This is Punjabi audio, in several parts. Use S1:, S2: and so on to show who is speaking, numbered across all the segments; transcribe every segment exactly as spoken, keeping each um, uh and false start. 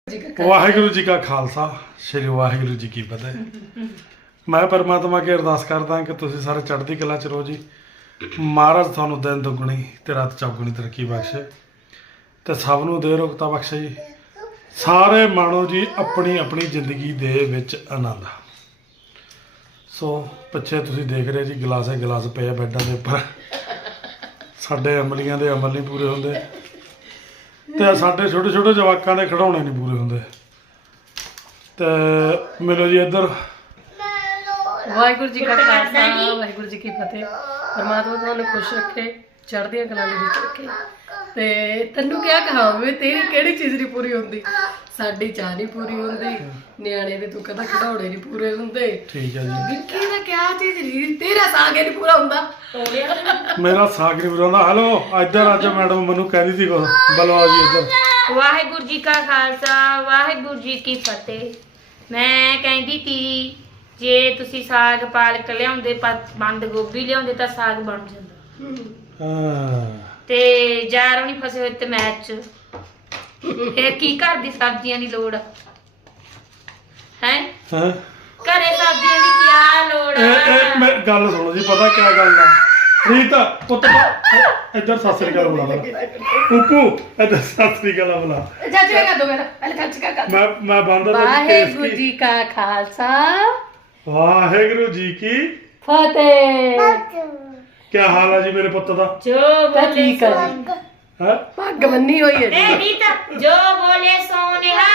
S1: ਵਾਹਿਗੁਰੂ ਜੀ ਕਾ ਖਾਲਸਾ ਸ੍ਰੀ ਵਾਹਿਗੁਰੂ ਜੀ ਕੀ ਫਤਿਹ। ਮੈਂ ਪਰਮਾਤਮਾ ਅੱਗੇ ਅਰਦਾਸ ਕਰਦਾ ਕਿ ਤੁਸੀਂ ਸਾਰੇ ਚੜ੍ਹਦੀ ਕਲਾ ਚ ਰਹੋ ਜੀ। ਮਹਾਰਾਜ ਤੁਹਾਨੂੰ ਦਿਨ ਦੁੱਗਣੀ ਤੇ ਰਾਤ ਚੌਗੁਣੀ ਤਰੱਕੀ ਬਖਸ਼ੇ ਤੇ ਸਭ ਨੂੰ ਦੇ ਰੁਕਤਾ ਬਖਸ਼ੇ ਜੀ। ਸਾਰੇ ਮਾਣੋ ਜੀ ਆਪਣੀ ਆਪਣੀ ਜ਼ਿੰਦਗੀ ਦੇ ਵਿੱਚ ਆਨੰਦ। ਸੋ ਪਿੱਛੇ ਤੁਸੀਂ ਦੇਖ ਰਹੇ ਜੀ ਗਲਾਸੇ ਗਲਾਸ ਪਏ ਬੈੱਡਾਂ ਦੇ ਉੱਪਰ। ਸਾਡੇ ਅਮਲੀਆਂ ਦੇ ਅਮਲ ਨਹੀਂ ਪੂਰੇ ਹੁੰਦੇ ਤੇ ਸਾਡੇ ਛੋਟੇ ਛੋਟੇ ਜਵਾਕਾਂ ਦੇ ਖਿਡੌਣੇ ਨਹੀਂ ਪੂਰੇ ਹੁੰਦੇ। ਤੇ ਮਿਲੋ ਜੀ ਇੱਧਰ।
S2: ਵਾਹਿਗੁਰੂ ਜੀ ਕਾ ਖਾਲਸਾ ਵਾਹਿਗੁਰੂ ਜੀ ਕੀ ਫਤਿਹ। ਪਰਮਾਤਮਾ ਤੁਹਾਨੂੰ ਖੁਸ਼ ਰੱਖੇ, ਚੜ੍ਹਦੀਆਂ ਕਲਾਂ ਦੇ ਵਿੱਚ ਰੱਖੇ। ਤੇ ਤੈਨੂੰ ਕਿਹਾ ਕਹਾਂ ਵੀ ਤੇਰੀ ਕਿਹੜੀ ਚੀਜ਼ ਨਹੀਂ ਪੂਰੀ ਹੁੰਦੀ। ਸਾਡੀ ਚਾਹ ਨਹੀਂ ਪੂਰੀ ਹੁੰਦੀ, ਨਿਆਣੇ ਦੇ ਤੂੰ ਕਹਿੰਦਾ ਖਿਡੌਣੇ ਨਹੀਂ ਪੂਰੇ ਹੁੰਦੇ।
S1: ਠੀਕ ਹੈ ਜੀ।
S2: ਵਿੱਕੀ ਦਾ ਕਿਆ ਚੀਜ਼ ਨਹੀਂ, ਤੇਰਾ ਸਾਗ ਨਹੀਂ ਪੂਰਾ ਹੁੰਦਾ।
S1: ਮੇਰਾ ਸਾਗ ਨਹੀਂ ਪੂਰਾ ਹੁੰਦਾ। ਹੈਲੋ ਇੱਧਰ ਅੱਜ ਮੈਡਮ ਮੈਨੂੰ ਕਹਿੰਦੀ ਸੀ ਕੁਛ, ਬਲਵਾ ਜੀ ਇੱਧਰ।
S3: ਵਾਹਿਗੁਰੂ ਜੀ ਕਾ ਖਾਲਸਾ ਵਾਹਿਗੁਰੂ ਜੀ ਕੀ ਫਤਿਹ। ਮੈਂ ਕਹਿੰਦੀ ਤੀ ਜੇ ਤੁਸੀਂ ਸਾਗ ਪਾਲਕ ਲਿਆਉਂਦੇ, ਬੰਦ ਗੋਭੀ ਲਿਆਉਂਦੇ ਤਾਂ ਸਾਗ ਬਣ ਜਾਂਦਾ।
S1: ਹਾਂ
S3: ਤੇ ਯਾਰ ਨਹੀਂ ਫਸੇ ਹੋਏ ਤੇ ਮੈਚ ਇਹ ਕੀ ਘਰ ਦੀ ਸਬਜ਼ੀਆਂ ਦੀ ਲੋੜ ਹੈ
S1: ਹਾਂ
S3: ਘਰੇ ਸਬਜ਼ੀਆਂ ਦੀ ਕੀ ਲੋੜ
S1: ਇਹ ਇਹ ਮੈਂ ਗੱਲ ਸੁਣੋ ਜੀ, ਪਤਾ ਕੀ ਗੱਲ ਆ ਰੀਤ ਪੁੱਤ ਇੱਧਰ ਸਤਿ ਸ੍ਰੀ ਅਕਾਲ ਬੁਲਾ ਪੁੱਪੂ ਇੱਧਰ ਸਤਿ ਸ੍ਰੀ ਅਕਾਲ ਬੁਲਾ।
S2: ਚਾਚੀ ਕਾ ਦੋ ਮੇਰਾ ਪਹਿਲੇ ਚਾਚੀ ਕਾ ਕਰ।
S1: ਮੈਂ ਮੈਂ ਬੰਦਾ
S2: ਵਾਹਿਗੁਰੂ ਜੀ ਕਾ ਖਾਲਸਾ
S1: ਵਾਹਿਗੁਰੂ ਜੀ ਕੀ
S2: ਫਤਿਹ।
S1: ਕੀ ਹਾਲ ਹੈ ਜੀ ਮੇਰੇ ਪੁੱਤ ਦਾ?
S3: ਜੋ ਬੋਲੇ
S2: ਠੀਕ ਹੈ
S1: ਹੈ
S2: ਪੱਗ ਬੰਨੀ ਹੋਈ ਹੈ
S3: ਇਹ ਰੀਤ ਜੋ ਬੋਲੇ ਸੋਨਿਹਾ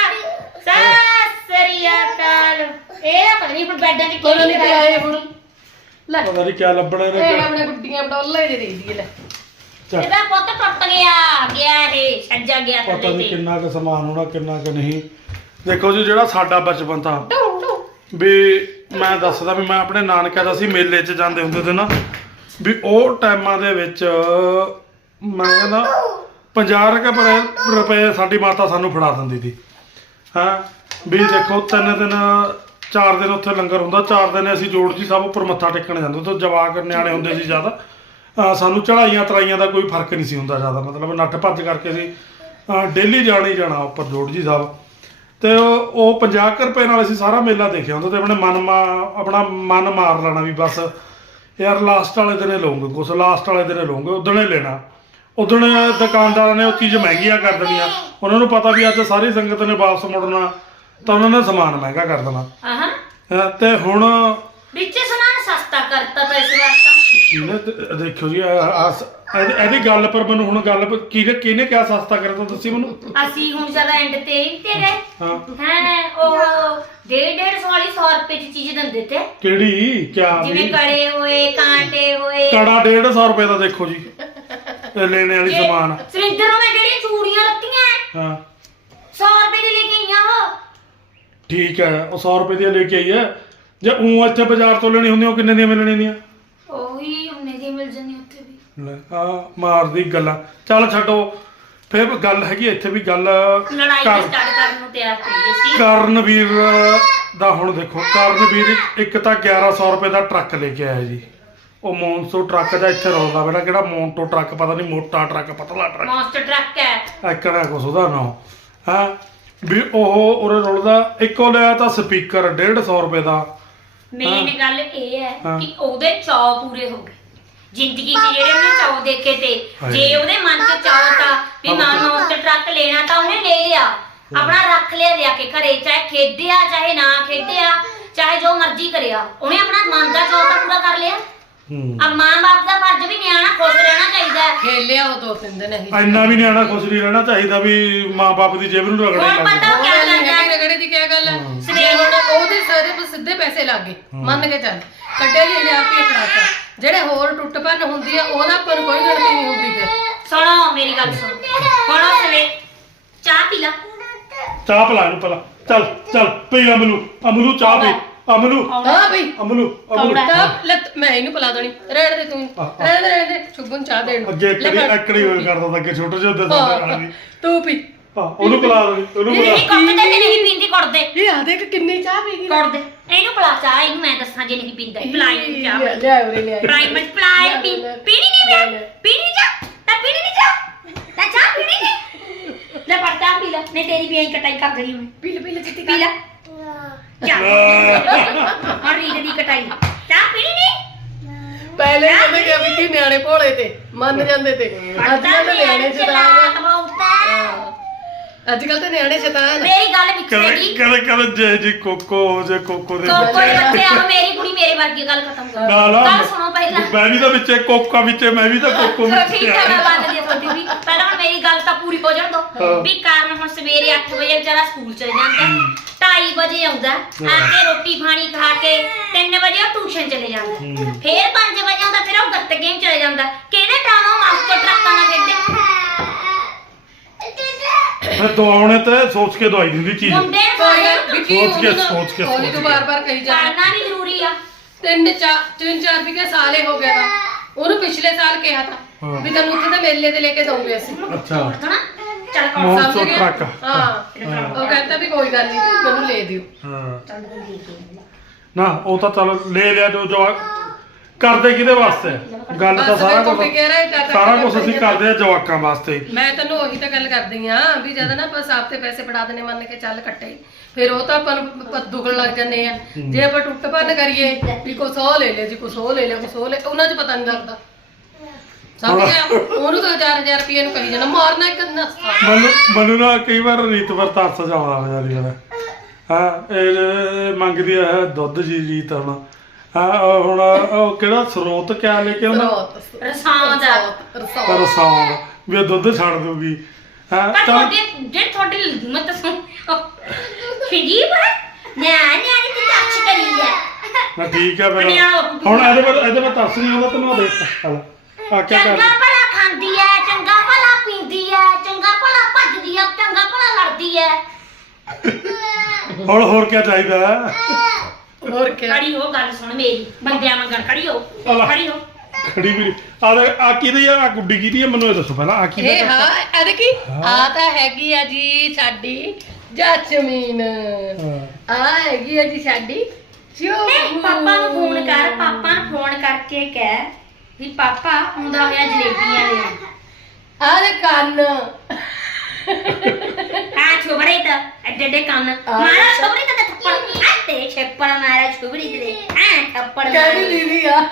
S3: ਸਤਿ ਸ੍ਰੀ ਅਕਾਲ। ਇਹ ਪਤਾ ਨਹੀਂ ਹੁਣ ਬੈਡਾਂ 'ਚ
S2: ਕੋਲੋਂ ਨਹੀਂ ਆਏ ਹੁਣ। ਲੈ
S1: ਪਤਾ ਨਹੀਂ ਕੀ ਲੱਭਣਾ
S2: ਇਹ
S1: ਇਹਨੇ।
S2: ਆਪਣੇ ਗੁੱਡੀਆਂ ਬਡੋਲੇ ਦੇ ਦੇ ਦੀ ਲੈ।
S3: ਇਹਦਾ ਪੁੱਤ ਟੁੱਟ ਗਿਆ ਗਿਆ ਇਹ ਸੱਜਾ ਗਿਆ
S1: ਪਤਾ
S3: ਥੱਲੇ
S1: ਨਹੀਂ
S3: ਤੇ
S1: ਕਿੰਨਾ ਕੁ ਸਮਾਨ ਹੋਣਾ ਕਿੰਨਾ ਕੁ ਨਹੀਂ। ਦੇਖੋ ਜੀ ਜਿਹੜਾ ਸਾਡਾ ਬਚਪਨ ਤਾਂ
S2: ਟੂ ਟੂ
S1: ਵੀ ਮੈਂ ਦੱਸਦਾ ਵੀ ਮੈਂ ਆਪਣੇ ਨਾਨਕਿਆਂ ਦਾ ਸੀ ਮੇਲੇ 'ਚ ਜਾਂਦੇ ਹੁੰਦੇ ਤੇ ਨਾ ਵੀ ਉਹ ਟਾਈਮਾਂ ਦੇ ਵਿੱਚ ਮੈਂ ਕਹਿੰਦਾ ਪੰਜਾਹ ਰੁਪਏ ਰੁਪਏ ਸਾਡੀ ਮਾਤਾ ਸਾਨੂੰ ਫੜਾ ਦਿੰਦੀ ਸੀ। ਹਾਂ ਵੀ ਦੇਖੋ ਤਿੰਨ ਦਿਨ ਚਾਰ ਦਿਨ ਉੱਥੇ ਲੰਗਰ ਹੁੰਦਾ, ਚਾਰ ਦਿਨ ਅਸੀਂ ਜੋੜ ਜੀ ਸਭ ਉੱਪਰ ਮੱਥਾ ਟੇਕਣ ਜਾਂਦੇ ਉੱਥੇ ਜਵਾਕ ਨਿਆਣੇ ਹੁੰਦੇ ਸੀ ਜ਼ਿਆਦਾ। ਅਹ ਸਾਨੂੰ ਚੜਾਈਆਂ ਤਰਾਈਆਂ ਦਾ ਕੋਈ ਫਰਕ ਨਹੀਂ ਸੀ ਹੁੰਦਾ ਜ਼ਿਆਦਾ, ਮਤਲਬ ਨੱਠ ਭੱਜ ਕਰਕੇ ਅਸੀਂ ਡੇਲੀ ਜਾਣਾ ਹੀ ਜਾਣਾ ਉੱਪਰ ਜੋੜ ਜੀ ਸਾਹਿਬ। ਤੇ ਉਹ ਪੰਜਾਹ ਕੁ ਰੁਪਏ ਨਾਲ ਅਸੀਂ ਸਾਰਾ ਮੇਲਾ ਦੇਖਿਆ ਹੁੰਦਾ ਤੇ ਆਪਣੇ ਮਨ ਮਾ ਆਪਣਾ ਮਨ ਮਾਰ ਲੈਣਾ ਵੀ ਬਸ ਯਾਰ ਲਾਸਟ ਵਾਲੇ ਦਿਨੇ ਲਊਂਗੇ ਕੁਛ, ਲਾਸਟ ਵਾਲੇ ਦਿਨੇ ਲਊਂਗੇ ਉਦਣੇ ਲੈਣਾ। ਉਦਣ ਦੁਕਾਨਦਾਰਾਂ ਨੇ ਉਹ ਚੀਜ਼ ਮਹਿੰਗੀਆਂ ਕਰ ਦੇਣੀਆਂ। ਉਹਨਾਂ ਨੂੰ ਪਤਾ ਵੀ ਅੱਜ ਸਾਰੀ ਸੰਗਤ ਨੇ ਵਾਪਸ ਮੁੜਨਾ ਤਾਂ ਉਹਨਾਂ ਨੇ ਸਮਾਨ ਮਹਿੰਗਾ ਕਰ ਦੇਣਾ।
S3: ਆਹਾਂ
S1: ਤੇ ਹੁਣ
S3: ਵਿੱਚ ਸਮਾਨ ਸਸਤਾ ਕਰਤਾ ਤਾਂ ਇਸ ਵਾਰ ਤਾਂ
S1: ਇਹਨੇ ਦੇਖਿਓ ਜੀ ਇਹਦੀ ਗੱਲ ਪਰ ਮੈਨੂੰ ਹੁਣ ਗੱਲ ਕਿਹਨੇ ਕਿਹਨੇ ਕਿਹਾ ਸਸਤਾ ਕਰਤਾ ਦੱਸੀ ਮੈਨੂੰ।
S3: ਅਸੀਂ ਹੁਣ ਜ਼ਿਆਦਾ ਐਂਡ ਤੇ ਤੇਰੇ
S1: ਹਾਂ
S3: ਹੈ ਉਹ ਡੇਢ ਡੇਢ ਸੌ ਵਾਲੀ ਸੌ ਰੁਪਏ ਦੀ ਚੀਜ਼ ਦਿੰਦੇ ਤੇ
S1: ਕਿਹੜੀ ਕਿਆ
S3: ਜਿਵੇਂ ਕੜੇ ਹੋਏ ਕਾਂਟੇ ਹੋਏ।
S1: ਕੜਾ ਡੇਢ ਸੌ ਰੁਪਏ ਦਾ ਦੇਖੋ ਜੀ ਇਹ ਲੈਣੇ ਵਾਲੀ ਸਮਾਨ।
S3: ਸੁਰਿੰਦਰ ਨੂੰ ਮੈਂ ਜਿਹੜੀਆਂ ਚੂੜੀਆਂ ਲੱਤੀਆਂ
S1: ਹਾਂ
S3: ਸੌ ਰੁਪਏ ਦੀ ਲੈ ਕੇ ਆਈਆਂ ਉਹ।
S1: ਠੀਕ ਹੈ ਉਹ ਸੌ ਰੁਪਏ ਦੀਆਂ ਲੈ ਕੇ ਆਈ ਹੈ। ਜੇ ਉਹ ਇੱਥੇ ਬਾਜ਼ਾਰ ਤੋਂ ਲੈਣੀ ਹੁੰਦੀ ਉਹ ਕਿੰਨੇ ਦੀਆਂ ਮਿਲਣੀ ਦੀਆਂ?
S3: ਉਹੀ ਉਹਨੇ ਦੀ ਮਿਲ ਜਾਂਦੀ ਉੱਥੇ ਵੀ।
S1: ਲੈ ਆ ਮਾਰਦੀ ਗੱਲਾਂ। ਚੱਲ ਛੱਡੋ ਫਿਰ ਗੱਲ ਹੈਗੀ ਇੱਥੇ ਵੀ ਗੱਲ
S3: ਲੜਾਈ
S1: ਕਰ-
S3: ਸਟਾਰਟ ਕਰਨ ਨੂੰ ਤਿਆਰ ਕਰੀਏ ਸੀ।
S1: ਕਰਨਵੀਰ ਦਾ ਹੁਣ ਦੇਖੋ ਕਰਨਵੀਰ ਇੱਕ ਤਾਂ ਗਿਆਰਾਂ ਸੌ ਰੁਪਏ ਦਾ ਟਰੱਕ ਲੈ ਕੇ ਆਇਆ ਜੀ। ਉਹ ਮੌਨਸੋ ਟਰੱਕ ਦਾ ਇੱਥੇ ਰੋਲਦਾ ਬੇਟਾ ਕਿਹੜਾ ਮੌਨਟੋ ਟਰੱਕ ਪਤਾ ਨਹੀਂ ਮੋਟਾ ਟਰੱਕ ਪਤਲਾ ਟਰੱਕ
S3: ਮੌਨਸਟਰ ਟਰੱਕ ਹੈ
S1: ਐਕੜਾ ਕੁਛ ਉਹਦਾ ਨਾਂ ਹਾਂ ਵੀ ਉਹ ਉਰੇ ਰੁਲਦਾ। ਇੱਕੋ ਲਿਆ ਤਾਂ ਸਪੀਕਰ ਡੇਢ ਸੌ ਰੁਪਏ ਦਾ।
S3: ਮੇਨ ਗੱਲ ਇਹ ਹੈ
S1: ਹਾਂ।
S3: ਕਿ ਉਹਦੇ ਚਾਅ ਪੂਰੇ ਹੋ ਗਏ ਜ਼ਿੰਦਗੀ 'ਚ ਜਿਹੜੇ ਉਹਨੇ ਚਾਅ ਦੇਖੇ ਤੇ ਜੇ ਉਹਦੇ ਮਨ 'ਚ ਚਾਅ ਤਾਂ ਵੀ ਮੈਂ ਮੌਨਸਟਰ ਟਰੱਕ ਲੈਣਾ ਤਾਂ ਉਹਨੇ ਲੈ ਲਿਆ ਆਪਣਾ ਰੱਖ ਲਿਆ ਲਿਆ ਕੇ ਘਰੇ, ਚਾਹੇ ਖੇਡਿਆ ਚਾਹੇ ਨਾ ਖੇਡਿਆ ਚਾਹੇ ਜੋ ਮਰਜ਼ੀ ਕਰਿਆ ਉਹਨੇ ਆਪਣਾ ਮਨ ਦਾ ਚਾਅ ਤਾਂ ਪੂਰਾ ਕਰ ਲਿਆ। ਆ ਮਾਂ ਬਾਪ ਦਾ ਫਰਜ਼ ਵੀ ਨਿਆਣਾ ਖੁਸ਼ ਰਹਿਣਾ ਚਾਹੀਦਾ ਹੈ।
S2: ਖੇਲਿਆ ਉਹ ਦੋ ਤਿੰਨ ਦਿਨ ਅਸੀਂ
S1: ਇੰਨਾ ਵੀ ਨਿਆਣਾ ਖੁਸ਼ ਨਹੀਂ ਰਹਿਣਾ ਚਾਹੀਦਾ ਵੀ ਮਾਂ ਬਾਪ ਦੀ ਜੇਬ ਨੂੰ ਰਗੜੇ
S3: ਹੁਣ
S1: ਲੱਗ
S3: ਪਤਾ ਉਹ ਕਿਆ ਕਰਦਾ ਹੈ?
S2: ਰਗੜੇ ਦੀ ਕੀ ਗੱਲ ਹੈ? ਸਵੇਰ ਹੁਣ ਉਹਦੇ ਸਾਰੇ ਤੋਂ ਸਿੱਧੇ ਪੈਸੇ ਲੱਗ ਗਏ ਮੰਨ ਕੇ ਚੱਲ ਕੱਢੇ ਲਈ ਹਜ਼ਾਰ ਰੁਪਏ ਫੜਾਤਾ। ਜਿਹੜੇ ਹੋਰ ਟੁੱਟ ਭੰਨ ਹੁੰਦੀ ਆ ਉਹਦਾ ਪਰ ਕੋਈ ਗਣਤੀ ਨਹੀਂ ਹੁੰਦੀ। ਫਿਰ
S3: ਸੁਣੋ ਮੇਰੀ ਗੱਲ ਸੁਣੋ ਹੁਣ ਸਵੇ ਚਾਹ ਪੀ ਲਾ।
S1: ਚਾਹ ਪਿਲਾ ਇਹਨੂੰ ਪਹਿਲਾਂ। ਚੱਲ ਚੱਲ ਪਈ ਅਮਲੂ ਅਮਲੂ ਚਾਹ ਪੀ ਅਮਲੂ
S2: ਹਾਂ ਬਈ
S1: ਅਮਲੂ ਅਮਲੂ
S2: ਤਾਂ ਲੈ ਮੈਂ ਇਹਨੂੰ ਪਿਲਾ ਦੇਣੀ। ਰਹਿਣ ਦੇ ਤੂੰ ਰਹਿਣ ਦੇ ਰਹਿਣ ਦੇ ਸ਼ੁਭਨ ਚਾਹ ਦੇਣ
S1: ਅੱਗੇ ਇੱਕੜੀ ਐਕੜੀ ਹੋਏ ਕਰਦਾ ਤਾਂ ਅੱਗੇ ਛੋਟੇ ਜਿਹੇ ਹੁੰਦੇ ਸਾਡੇ ਨਾਲ ਵੀ।
S2: ਤੂੰ ਪੀ
S1: ਹਾਂ ਉਹਨੂੰ ਪਿਲਾ ਦੇ ਉਹਨੂੰ ਪਿਲਾ।
S3: ਨਹੀਂ ਕੁੱਟ ਤੇ ਨਹੀਂ ਪੀਂਦੀ ਕੁੱਟ ਦੇ
S2: ਇਹ ਆ ਦੇਖ ਕਿੰਨੀ ਚਾਹ ਪੀ ਗਈ।
S3: ਕੁੱਟ ਦੇ ਇਹਨੂੰ ਪਿਲਾ ਚਾਹ ਇਹਨੂੰ ਮੈਂ ਦੱਸਾਂ ਜੇ ਨਹੀਂ ਪੀਂਦਾ ਪਿਲਾਈ ਨੂੰ ਚਾਹ
S2: ਲੈ ਉਰੇ ਲੈ
S3: ਪ੍ਰਾਈਮਰ ਪਿਲਾਈ ਪੀ ਪੀਣੀ ਨਹੀਂ ਮੈਂ ਪੀਣੀ ਜਾ ਤਾਂ ਪੀਣੀ ਨਹੀਂ ਜਾ ਤਾਂ ਚਾਹ ਪੀਣੀ ਨਹੀਂ ਲੈ ਪੜਤਾ ਪੀ ਲੈ ਨਹੀਂ ਤੇਰੀ ਵੀ ਐਂ ਕਟਾਈ ਕਰ ਦੇਣੀ ਮੈਂ
S2: ਪੀ ਲੈ ਪੀ ਲੈ ਜਿੱਤੀ
S3: ਪੀ ਲੈ ਚੱਲ ਹੁਣ ਰੀਤ ਦੀ ਕਟਾਈ ਚਾਹ ਪੀਣੀ ਨਹੀਂ
S2: ਪਹਿਲੇ ਕਹਿੰਦੇ ਕਿ ਵੀ ਕੀ ਨਿਆਣੇ ਭੋਲੇ ਤੇ ਮੰਨ ਜਾਂਦੇ ਤੇ ਅੱਜ ਕੱਲ ਤਾਂ ਨਿਆਣੇ ਸ਼ੈਤਾਨ ਆ। ਅੱਜ ਕੱਲ ਤਾਂ ਨਿਆਣੇ ਸ਼ੈਤਾਨ ਆ।
S3: ਮੇਰੀ ਗੱਲ
S1: ਕਦੇ
S3: ਵਿਖਰੇਗੀ
S1: ਕਦੇ ਕਦੇ ਜੇ ਜੀ ਕੋਕੋ ਜੇ ਕੋਕੋ ਦੇ
S3: ਕੋਕੋ ਦੇ ਬੱਚੇ ਆ ਮੇਰੀ ਕੁੜੀ ਮੇਰੇ ਵਰਗੀ ਗੱਲ ਖਤਮ ਕਰ
S1: ਨਾ ਨਾ
S3: ਗੱਲ ਸੁਣੋ ਪਹਿਲਾਂ
S1: ਮੈਂ ਵੀ ਤਾਂ ਵਿੱਚੇ ਕੋਕਾ ਵਿੱਚੇ ਮੈਂ ਵੀ ਤਾਂ ਕੋਕੋ
S3: ਚਲੋ
S1: ਵਿੱਚ
S3: ਠੀਕ ਹੈ ਮੈਂ ਮੰਨਦੀ ਹਾਂ ਤੁਹਾਡੀ ਵੀ ਪਹਿਲਾਂ ਹੁਣ ਮੇਰੀ ਗੱਲ ਤਾਂ ਪੂਰੀ ਹੋ ਜਾਣ ਦੋ ਵੀ ਕਾਰਨ ਹੁਣ ਸਵੇਰੇ ਅੱਠ ਵਜੇ ਵਿਚਾਰਾ ਸਕੂਲ ਚਲੇ ਜਾਂਦਾ ਢਾਈ ਵਜੇ ਆਉਂਦਾ ਆ ਕੇ ਰੋਟੀ ਪਾਣੀ ਖਾ ਕੇ ਤਿੰਨ ਵਜੇ ਉਹ ਟਿਊਸ਼ਨ ਚਲੇ ਜਾਂਦਾ ਫੇਰ ਪੰਜ ਵਜੇ ਆਉਂਦਾ ਫਿਰ ਉਹ ਗੱਤ ਗੇਮ ਚਲੇ ਜਾਂਦਾ ਕਿਹੜੇ ਟਾਈਮ ਉਹ ਮਾਸਟਰ ਟਰੱਕਾਂ ਨਾਲ ਖੇਡੇ
S1: ਮੈਂ ਦਵਾਉਣੇ ਤੇ ਸੋਚ ਕੇ ਦਵਾਈ ਦਿੰਦੀ ਚੀਜ਼
S3: ਮੁੰਡੇ ਨੂੰ ਸਾਰਿਆਂ ਨੂੰ
S2: ਵਿੱਕੀ
S1: ਸੋਚ ਕੇ,
S2: ਉਹਨੂੰ
S1: ਸੋਚ ਕੇ,
S2: ਉਹਨੂੰ
S1: ਸੋਚ
S2: ਤੂੰ
S1: ਕੇ।
S2: ਬਾਰ-ਬਾਰ ਕਹੀ ਜਾ
S3: ਕਰਨਾ ਵੀ ਜ਼ਰੂਰੀ ਆ
S2: ਤਿੰਨ ਚਾਰ ਤਿੰਨ ਚਾਰ ਵੀ ਕੇ ਸਾਲੇ ਹੋ ਗਿਆ ਵਾ ਉਹਨੂੰ ਪਿਛਲੇ ਸਾਲ ਕਿਹਾ
S1: ਹਾਂ।
S2: ਤਾਂ ਵੀ ਤੈਨੂੰ ਉੱਥੇ ਤਾਂ ਮੇਲੇ ਤੇ ਲੈ ਕੇ ਜਾਊਂਗੇ ਅਸੀਂ
S1: ਅੱਛਾ
S3: ਹਨਾ ਚੱਲ ਕਰ
S1: ਮੋਹ
S2: ਸਮਝ
S1: ਤੋਂ
S2: ਗਿਆ?
S1: ਟਰੱਕ
S2: ਹਾਂ ਉਹ ਕਹਿੰਦਾ ਵੀ ਕੋਈ ਗੱਲ ਨਹੀਂ ਤੂੰ ਮੈਨੂੰ ਲੈ ਦਿਓ
S1: ਹਾਂ
S3: ਚੱਲ ਦੇ ਦੇ
S1: ਨਾ ਉਹ ਤਾਂ ਚਲ ਲੈ ਲਿਆ ਜੋ ਜਵਾਕ ਕਰਦੇ ਕਿਹਦੇ ਵਾਸਤੇ ਗੱਲ ਤਾਂ
S2: ਬਸ
S1: ਸਾਰਾ
S2: ਫਿਰ
S1: ਕੁਝ
S2: ਟੋਪੀ ਕਹਿ ਰਿਹਾ ਚਾਚਾ
S1: ਸਾਰਾ ਕੁਝ
S2: ਕਹਿੰਦਾ
S1: ਅਸੀਂ ਕਰਦੇ ਆ ਜਵਾਕਾਂ ਵਾਸਤੇ
S2: ਮੈਂ ਤੈਨੂੰ ਉਹੀ ਤਾਂ ਗੱਲ ਕਰਦੀ ਆ ਵੀ ਜਦ ਨਾ ਆਪਾਂ ਸਾਫ ਤੇ ਪੈਸੇ ਫੜਾ ਦੇਣੇ ਮੰਨ ਕੇ ਚੱਲ ਕੱਟੇ ਫਿਰ ਉਹ ਤਾਂ ਆਪਾਂ ਨੂੰ ਪ- ਦੁਖਣ ਲੱਗ ਜਾਂਦੇ ਆ ਜੇ ਆਪਾਂ ਟੁੱਟ ਭੰਨ ਕਰੀਏ ਵੀ ਕੁਛ ਉਹ ਲੈ ਲੈ ਜੀ ਕੁਛ ਉਹ ਲੈ ਲੈ ਕੁਛ ਉਹ ਲੈ ਉਹਨਾਂ 'ਚ ਪਤਾ ਨਹੀਂ ਲੱਗਦਾ ਸਮਝ ਗਿਆ ਉਹਨੂੰ ਤਾਂ ਹਜ਼ਾਰ ਹਜ਼ਾਰ ਰੁਪਏ ਨੂੰ ਕਹੀ ਜਾਣਾ ਮਾਰਨਾ ਇੱਕ ਨਸਾ
S1: ਮੈਨੂੰ ਮੈਨੂੰ ਨਾ ਕਈ ਵਾਰ ਰੀਤ ਵਰ ਤਰਸ ਜਾਉਂਦਾ ਵਿਚਾਰੀ ਦਾ ਹਾਂ ਇਹ ਮੰਗਦੀ ਆ ਦੁੱਧ ਜੀ ਰੀਤ ਹੁਣ ਹਾਂ ਉਹ ਹੁਣ ਉਹ ਕਿਹੜਾ ਸਰੋਤ ਕਿਆ ਲੈ ਕੇ ਆਉਂਦਾ
S3: ਰਸਾਂ ਦਾ
S2: ਰਸੌਂ
S1: ਰਸਾਂ ਵੀ ਇਹ ਦੁੱਧ ਛੱਡ ਦੂਗੀ ਹਾਂ
S3: ਪਰ
S1: ਚੱਲ
S3: ਤੁਹਾਡੇ ਜਿਹੜੇ ਤੁਹਾਡੇ ਮੈਂ ਤਾਂ ਸੁਣ ਫਿਜੀਬ ਹੈ ਨਾ ਨਿਆਣੀ ਤੇ ਟੱਚ ਕਰੀ ਹੈ
S1: ਨਾ ਠੀਕ ਆ ਫਿਰ
S3: ਬਣਿਆ
S1: ਹੁਣ ਇਹਦੇ ਪਰ ਇਹਦੇ ਪਰ ਤਰਸ ਨਹੀਂ ਆਉਂਦਾ ਤੈਨੂੰ ਦੇਖ ਹਲ ਆ ਕੀ ਕਰ
S3: ਚੰਗਾ ਭਲਾ ਖਾਂਦੀ ਹੈ ਚੰਗਾ ਭਲਾ ਪੀਂਦੀ ਹੈ ਚੰਗਾ ਭਲਾ ਭੱਜਦੀ ਹੈ ਚੰਗਾ ਭਲਾ ਲੜਦੀ ਹੈ
S1: ਹੁਣ ਹੋਰ ਕੀ ਚਾਹੀਦਾ
S2: ਹੋਰ ਕੀ
S3: ਖੜੀ ਹੋ ਗੱਲ ਸੁਣ ਮੇਰੀ ਬੰਦਿਆਂ ਵਾਂਗਰ ਖੜੀ ਹੋ
S1: ਅਲਾ।
S3: ਖੜੀ ਹੋ
S1: ਖੜੀ ਵੀ ਆ ਆ ਕਿਹਦੀ ਆ ਆ ਗੁੱਡੀ ਕਿਹਦੀ ਆ ਮੈਨੂੰ ਇਹ ਦੱਸੋ ਪਹਿਲਾਂ ਆ ਕੀ
S2: ਇਹ ਹਾਂ ਇਹਦੇ ਕੀ ਆ ਤਾਂ ਹੈਗੀ ਆ ਜੀ ਸਾਡੀ ਜਸਮੀਨ ਆ ਹੈਗੀ ਆ ਜੀ ਸਾਡੀ ਜੋ
S3: ਨਹੀਂ ਪਾਪਾ ਨੂੰ ਫੋਨ ਕਰ ਪਾਪਾ ਨੂੰ ਫੋਨ ਕਰਕੇ ਕਹਿ ਵੀ ਪਾਪਾ ਹੁੰਦਾ ਹੋਇਆ ਜਲੇਬੀਆਂ ਲੈ
S2: ਆ ਦੇ ਕੰਨ
S3: ਆ ਛੋਬੜੇ ਤਾਂ ਐਡੇ ਐਡੇ ਕੰਨ ਮਾਰਾ ਛੋਬੜੀ ਤਾਂ ਥੱਪੜ ਆ ਤੇ ਛੱਪੜ ਮਾਰਾ ਛੋਬੜੀ ਤੇ ਆ ਥੱਪੜ
S2: ਕਹਿੰਦੀ ਦੀਦੀ ਆ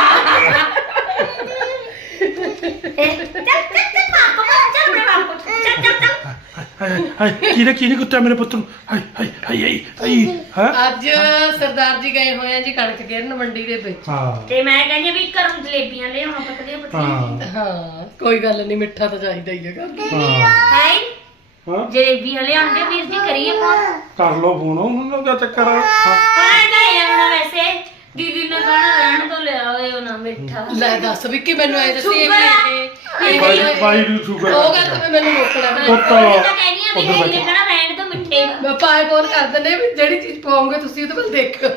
S3: ਚੱਲ ਚੱਲ ਚੱਲ ਪਾਪਾ ਚੱਲ ਮੇਰੇ ਪਾਪਾ ਚੱਲ ਚੱਲ ਚੱਲ
S1: ਹਾਏ ਹਾਏ ਕਿਹਨੇ ਕਿਹਨੇ ਕੁੱਟਿਆ ਮੇਰੇ ਪੁੱਤ ਨੂੰ ਹਾਏ ਹਾਏ ਹਾਏ ਹਾਏ ਹਾਏ ਹਾਂ
S2: ਅੱਜ ਸਰਦਾਰ ਜੀ ਗਏ ਹੋਏ ਆ ਜੀ ਕਣਕ ਗਿਰਨ ਮੰਡੀ ਦੇ ਵਿੱਚ
S1: ਹਾਂ
S3: ਤੇ ਮੈਂ ਕਹਿੰਦੀ ਵੀ ਘਰੋਂ ਜਲੇਬੀਆਂ ਲੈ ਆਉਣਾ ਪਤਲੀਆਂ ਪਤਲੀਆਂ
S1: ਹਾਂ
S2: ਹਾਂ ਕੋਈ ਗੱਲ ਨਹੀਂ ਮਿੱਠਾ ਤਾਂ ਚਾਹੀਦਾ ਹੀ ਹੈਗਾ
S1: ਹਾਂ
S3: ਹਾਈ
S1: ਹਾਂ
S3: ਜਲੇਬੀਆਂ ਲਿਆਉਂਦੇ ਵੀਰ ਜੀ ਕਰੀਏ ਫੋਨ
S1: ਕਰ ਲੋ ਫੋਨ ਉਹਨਾਂ ਦਾ ਚੱਕਰ ਆ ਹਾਂ।
S3: ਹਾਂ ਗਏ ਆਉਣਾ ਵੈਸੇ ਦੀਦੀ ਨੇ ਕਹਣਾ ਰਹਿਣ ਤੋਂ ਲਿਆ ਹੋਏ ਉਹ ਨਾ ਮਿੱਠਾ
S2: ਲੈ ਦੱਸ ਵਿੱਕੀ ਮੈਨੂੰ ਐ ਦੱਸੀ ਇਹ
S3: ਸ਼ੂਗਰ
S2: ਇਹ
S1: ਬਾਈ ਬਾਈ ਨੂੰ ਸ਼ੂਗਰ
S2: ਉਹ ਗੱਲ ਤਾਂ ਮੈਨੂੰ ਰੋਕਣਾ
S1: ਉਹ ਤਾਂ
S3: ਮੈਂ ਤਾਂ ਕਹਿੰਦੀ ਆ ਵੀ
S1: ਉੱਧਰ
S3: ਦੀਦੀ ਨੇ ਕਹਣਾ ਰਹਿਣ ਤੋਂ ਮਿੱਠੇ ਨੂੰ।
S2: ਮੈਂ ਪਾਏ ਫੋਨ ਕਰ ਦਿੰਦੇ ਵੀ ਜਿਹੜੀ ਚੀਜ਼ ਪਾਉਂਗੇ ਤੁਸੀਂ ਉਹਦੇ ਵੱਲ ਦੇਖੋ